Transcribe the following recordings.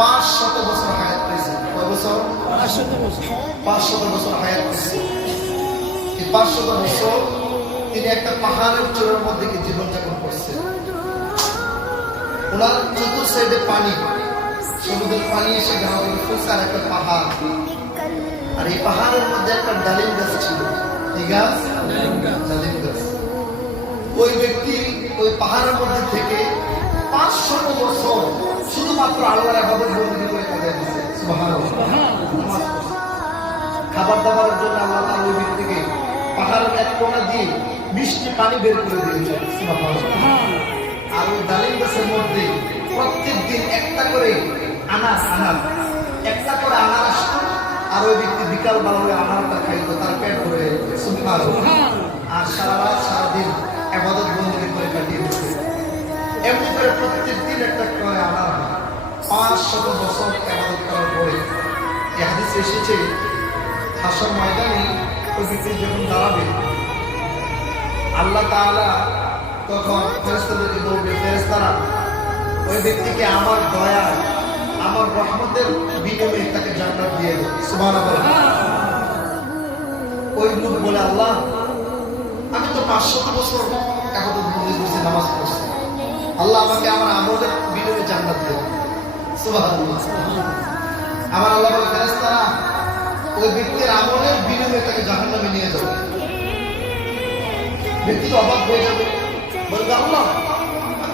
500 বছর হায়াত পেয়েছে। কয় বছর? 500 বছর হায়াত পেয়েছে। এই 500 বছর তিনি একটা পাহাড়ের চূড়ার মধ্যে জীবনযাপন করছে। ওনার চতুর্থ সাইডে পানি, সমুদ্রের পানি এসে গ্রামে ফুলছে, আর একটা পাহাড়, আর এই পাহাড়ের মধ্যে একটা ডালিম গাছ ছিল। এই গাছ ডালিম গাছ। ওই ব্যক্তি ওই পাহাড়ের মধ্যে থেকে 500 বছর শুধুমাত্র আল্লাহর ইবাদত বন্দেগী করে কাটিয়ে দিয়েছে। সুবহানাল্লাহ। খাবার দাবারের জন্য আল্লাহ তাআলা ওই ব্যক্তিকে পাহাড়ের এক কোণা দিয়ে মিষ্টি পানি বের করে দিয়েছে। সুবহানাল্লাহ। আর ওই ডালিম গাছের মধ্যে প্রত্যেকদিন একটা করে আনার একটা করে আনার আসতো, আর ওই ব্যক্তি বিকাল বেলা ওই আনারটা খাইতো, তার পেট ভরে। সুবহানাল্লাহ। আর সারা রাত সারাদিন ইবাদত বন্দেগী করে কাটিয়ে দিয়েছে। এমনি করে প্রত্যেক দিন একটা করে আনার 500 বছর ইবাদত করার পরে এই হাদিসে এসেছে, হাসর ময়দানে ওই ব্যক্তি যখন দাঁড়াবে, আল্লাহ তাআলা তখন ফেরেশতাদেরকে বলবে, ফেরেশতারা ওই ব্যক্তিকে আমার দয়া, আমার রহমতের বিনিময়ে তাকে জান্নাত দিয়ে দেব। সুবহানাল্লাহ। ওই লোক বলে, আল্লাহ আমি তো 500 বছর ইবাদত বন্দেগী করছি, নামাজ পড়ছি, আল্লাহ আমাকে আমার আমলের বিনিময়ে জান্নাত দেবে। সুবহানাল্লাহ। আমার আল্লাহ বলে, ফেরেশতারা ওই ব্যক্তির আমলের বিনিময়ে তাকে জাহান্নামে নিয়ে যাবে। ব্যক্তি তো অবাক হয়ে যাবে, বলবে, আল্লাহ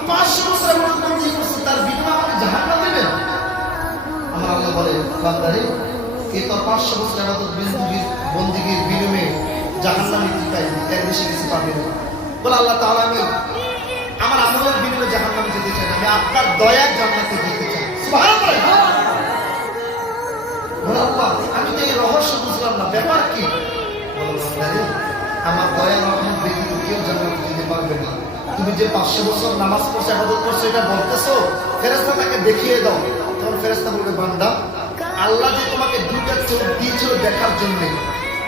500 বছর ইবাদত বন্দেগী করছি, তার বিনিময়ে আমাকে জাহান্নাম দেবেন? আমার আল্লাহ বলে, বান্দারে এ তো 500 বছর ইবাদত বন্দেগীর বিনিময়ে জাহান্নামে কি পাইবে, এর বেশি কিছু পাবে না। বলে, আল্লাহ তাআলা আমি আমার আমলের বিনিময়ে জাহান্নামে যেতে চাই না, আমি আপনার দয়ার জান্নাতে যেতে চাই। সুবহানাল্লাহ। বলে, আল্লাহ আমি তো এই রহস্য বুঝলাম না, ব্যাপার কি? বলে, বান্দারে আমার দয়া রহমত ব্যতীত কেউ জান্নাতে যেতে পারবে না। তুমি যে 500 বছর নামাজ পড়ছো, ইবাদত করছো, এটা বলতেছো, ফেরেশতা তাকে দেখিয়ে দাও। তখন ফেরেশতা বলবে, বান্দা আল্লাহ যে তোমাকে দুইটা চোখ দিয়েছিল দেখার জন্য,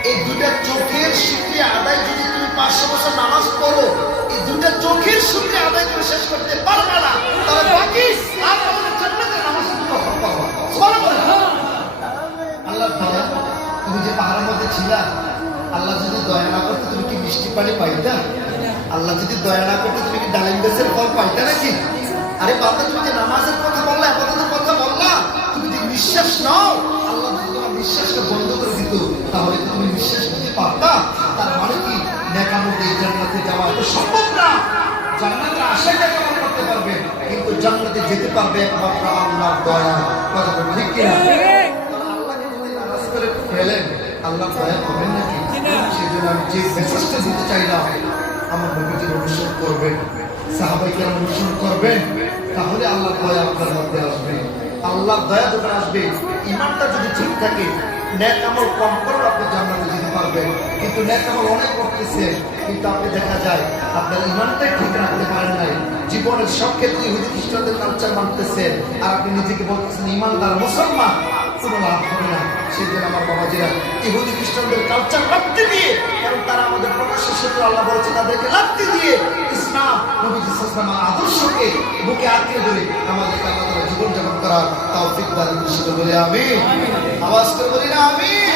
এই দুইটা চোখের শুকরিয়া আদায় যদি তুমি 500 বছর নামাজ পড়ো, এই দুইটা চোখের শুকরিয়া আদায় করে শেষ করতে পারবে না, তাহলে বাকি আর আমাদের জান্নাতের নামাজ তুমি কখন পাবে? সুবহানাল্লাহ। আল্লাহ দয়া, তুমি যে পাহাড়ের মধ্যে ছিলা, আল্লাহ যদি দয়া না করতে তুমি কি মিষ্টি পানি পাইতা? আল্লাহ যদি দয়া না করতে তুমি কি ডালিম গাছের ফল পাইতা নাকি? আরে বাবা, তুমি যে নামাজের কথা বললা, ইবাদতের কথা বললা, তুমি যে নিঃশ্বাস নাও, আল্লাহ যদি তোমার নিঃশ্বাসকে বন্ধ করে দিত, তাহলে তুমি নিঃশ্বাস নিতে পারতা? তার মানে কি নেক আমল দিয়ে জান্নাতে যাওয়া তো সম্ভব না। জান্নাতের আশায় নেক আমল করতে পারবে, কিন্তু জান্নাতে যেতে পারবে একমাত্র আল্লাহর দয়া। কথা বলুন ঠিক কিনা? আল্লাহকে যদি নারাজ করে ফেলেন, আল্লাহ দয়া করবেন নাকি? সেই জন্য আমি যে মেসেজটা দিতে চাইলাম, আমার নবীজির অনুসরণ করবেন, সাহাবাইকে অনুসরণ করবেন, তাহলে আল্লাহর দয়া আপনার মধ্যে আসবে। আল্লাহর দয়া যখন আসবে, ঈমানটা যদি ঠিক থাকে, নেক আমল কম করেও আপনি জান্নাতে যেতে পারবেন। কিন্তু নেক আমল অনেক করতেছেন, কিন্তু আপনি দেখা যায় আপনার ঈমানটাই ঠিক রাখতে পারেন নাই। জীবনের সব ক্ষেত্রে ইহুদি খ্রিস্টানদের কালচার মানতেছেন, আর আপনি নিজেকে বলতেছেন ঈমানদার মুসলমান, কোনো লাভ হবে না। সেই জন্য আমার বাবাজিরা ইহুদি খ্রিস্টানদের কালচার লাফতে দিয়ে, কারণ তারা আমাদের প্রকাশের ক্ষেত্রে আল্লাহ বলেছে তাদেরকে লাফতে দিয়ে ইসলাম নবীজি সাল্লাল্লাহু আলাইহি আদর্শকে বুকে আঁকড়ে ধরে আমাদেরকে আল্লাহ তাআলা জীবনযাপন করার তৌফিক দান করেন। বলে আমিন। আওয়াজ করে বলি না আমিন।